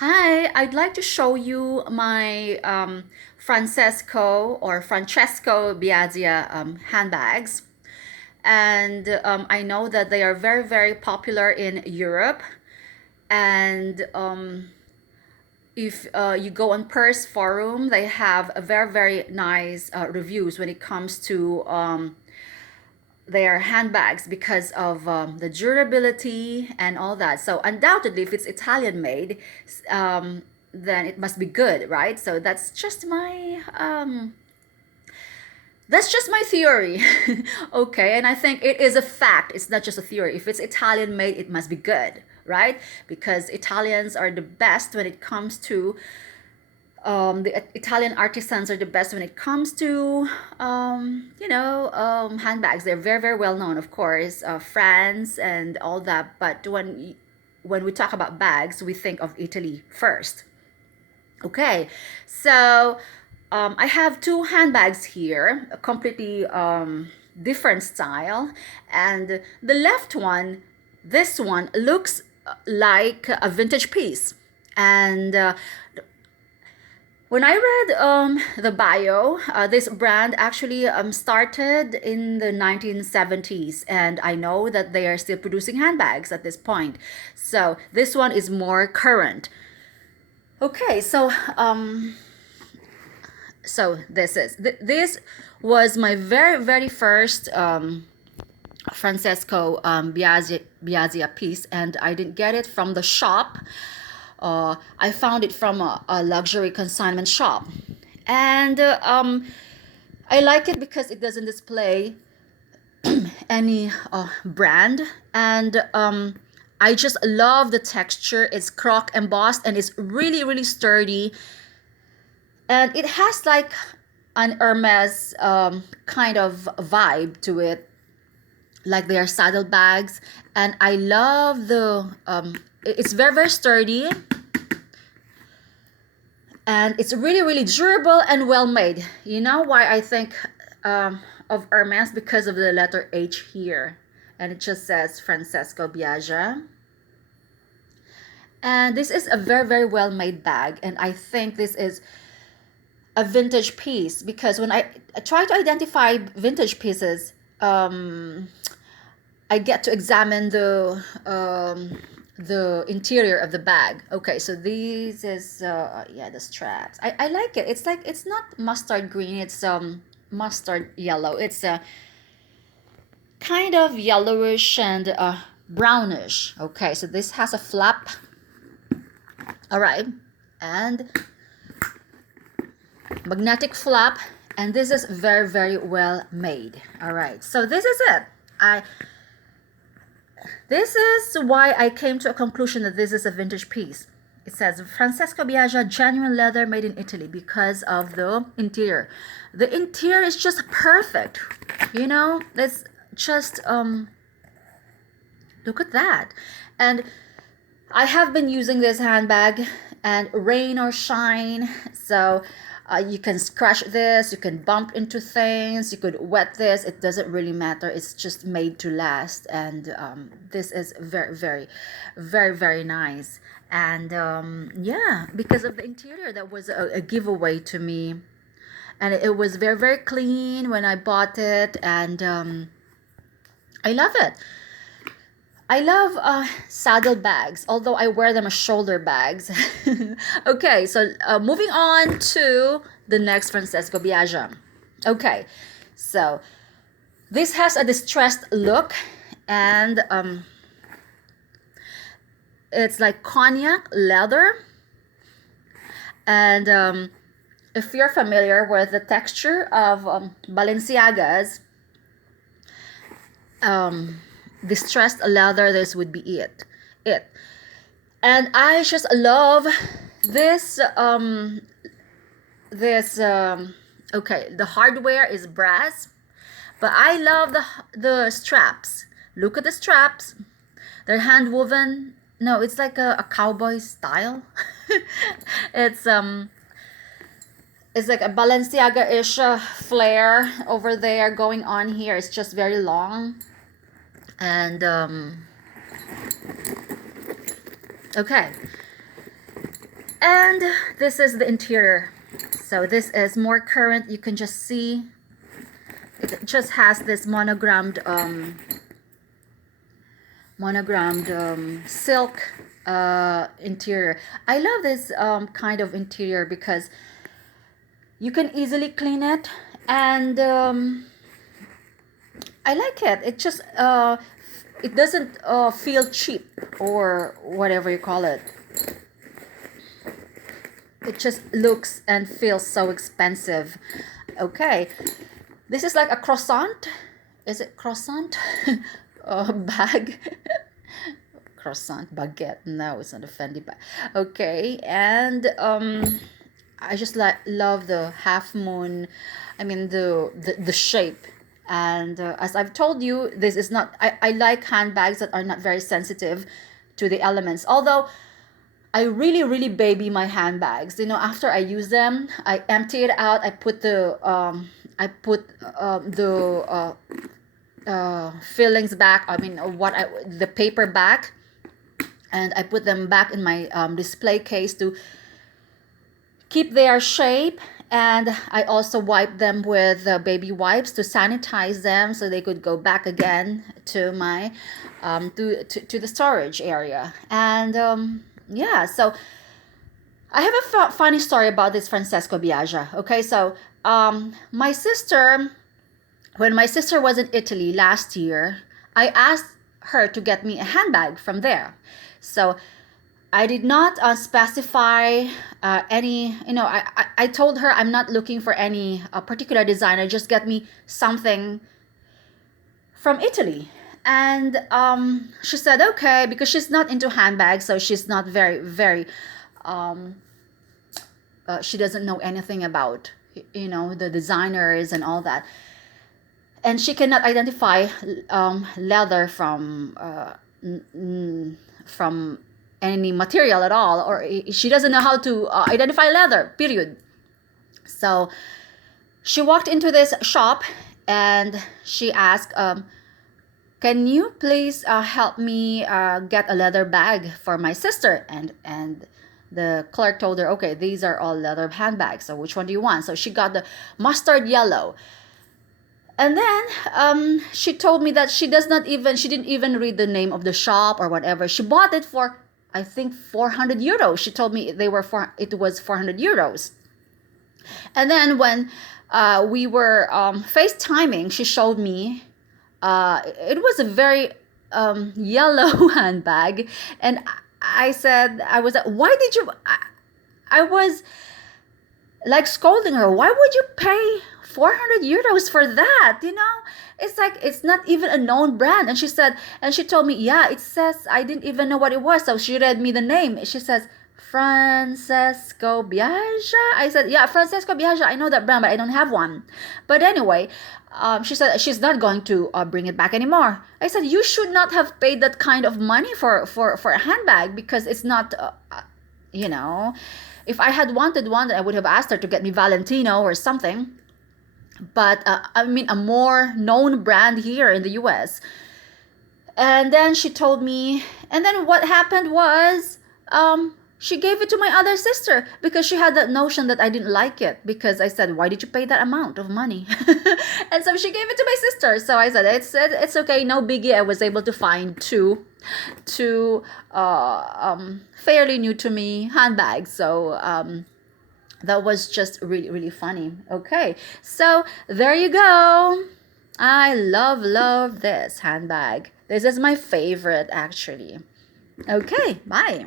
Hi, I'd like to show you my Francesco Biasia handbags. And I know that they are very, very popular in Europe. And if you go on Purse Forum, they have a very, very nice reviews when it comes to their handbags because of the durability and all that. So undoubtedly, if it's Italian made, um, then it must be good, right? So that's just my theory. Okay, and I think it is a fact. It's not just a theory. If it's Italian made, it must be good, right? Because Italians are the best when it comes to the Italian artisans are the best when it comes to, handbags. They're very, very well known, of course, France and all that. But when we talk about bags, we think of Italy first. Okay, so I have two handbags here, a completely different style, and the left one, this one looks like a vintage piece, and when I read the bio, this brand actually started in the 1970s, and I know that they are still producing handbags at this point. So this one is more current. Okay, so this was my very very first Francesco Biasia piece, and I didn't get it from the shop. I found it from a luxury consignment shop, and I like it because it doesn't display any brand, and I just love the texture. It's croc embossed and it's really really sturdy, and it has like an Hermes kind of vibe to it, like they are saddlebags. And I love the it's very very sturdy, and it's really really durable and well made. You know why I think of Hermes? Because of the letter H here, and it just says Francesco Biasia. And this is a very very well made bag, and I think this is a vintage piece because when I try to identify vintage pieces, I get to examine the interior of the bag. Okay, so this is yeah, the straps. I like it. It's like it's not mustard green. It's mustard yellow. It's kind of yellowish and brownish. Okay, so this has a flap. All right, and magnetic flap, and this is very very well made. All right, so this is it. I This is why I came to a conclusion that this is a vintage piece. It says Francesco Biaggia genuine leather made in Italy because of the interior. The interior is just perfect. You know, it's just look at that. And I have been using this handbag, and rain or shine, so you can scratch this, you can bump into things, you could wet this. It doesn't really matter. It's just made to last, and this is very, very, very, very nice. And yeah, because of the interior, that was a giveaway to me, and it was very, very clean when I bought it, and I love it. I love saddle bags, although I wear them as shoulder bags. Okay, so moving on to the next Francesco Biaggia. Okay, so this has a distressed look, and it's like cognac leather. And if you're familiar with the texture of Balenciagas, distressed leather, this would be it. And I just love this okay, the hardware is brass, but I love the straps. Look at the straps. They're hand woven. No, it's like a cowboy style. it's it's like a Balenciaga-ish flare over there going on here. It's just very long. And okay, And this is the interior. So this is more current. You can just see it just has this monogrammed silk interior. I love this kind of interior because you can easily clean it, and I like it. It just it doesn't feel cheap or whatever you call it. It just looks and feels so expensive. Okay, this is like a croissant. Is it croissant? Bag. Croissant baguette. No, it's not a Fendi bag. Okay, and I just love the half moon. I mean the shape. And as I've told you, this is not. I like handbags that are not very sensitive to the elements. Although I really, really baby my handbags. You know, after I use them, I empty it out. I put the fillings back. I mean, the paper back, and I put them back in my display case to keep their shape. And I also wipe them with baby wipes to sanitize them so they could go back again to my to the storage area. And yeah, so I have a funny story about this Francesco Biasia. Okay, so my sister, when my sister was in Italy last year, I asked her to get me a handbag from there. So I did not specify any, you know, I told her I'm not looking for any particular designer, just get me something from Italy. And she said, okay, because she's not into handbags, so she's not very, she doesn't know anything about, you know, the designers and all that. And she cannot identify leather from any material at all, or she doesn't know how to identify leather, period. So she walked into this shop and she asked, can you please help me get a leather bag for my sister? And the clerk told her, okay, these are all leather handbags, so which one do you want? So she got the mustard yellow. And then she told me that she didn't even read the name of the shop or whatever. She bought it for, I think, 400 euros. She told me it was 400 euros. And then when we were FaceTiming, she showed me it was a very yellow handbag. And I said, I was like, why did you, I was like scolding her, why would you pay 400 euros for that? You know, it's like, it's not even a known brand. And she told me, yeah, it says, I didn't even know what it was. So she read me the name. She says, Francesco Biasia. I said, yeah, Francesco Biasia. I know that brand, but I don't have one. But anyway, she said she's not going to bring it back anymore. I said, you should not have paid that kind of money for a handbag, because it's not, you know, if I had wanted one, I would have asked her to get me Valentino or something. But I mean, a more known brand here in the US. And then she told me, and then what happened was, she gave it to my other sister because she had that notion that I didn't like it, because I said, why did you pay that amount of money? And so she gave it to my sister. So I said, it's okay, no biggie. I was able to find two fairly new to me handbags. So that was just really, really funny. Okay, so there you go. I love this handbag. This is my favorite, actually. Okay, bye.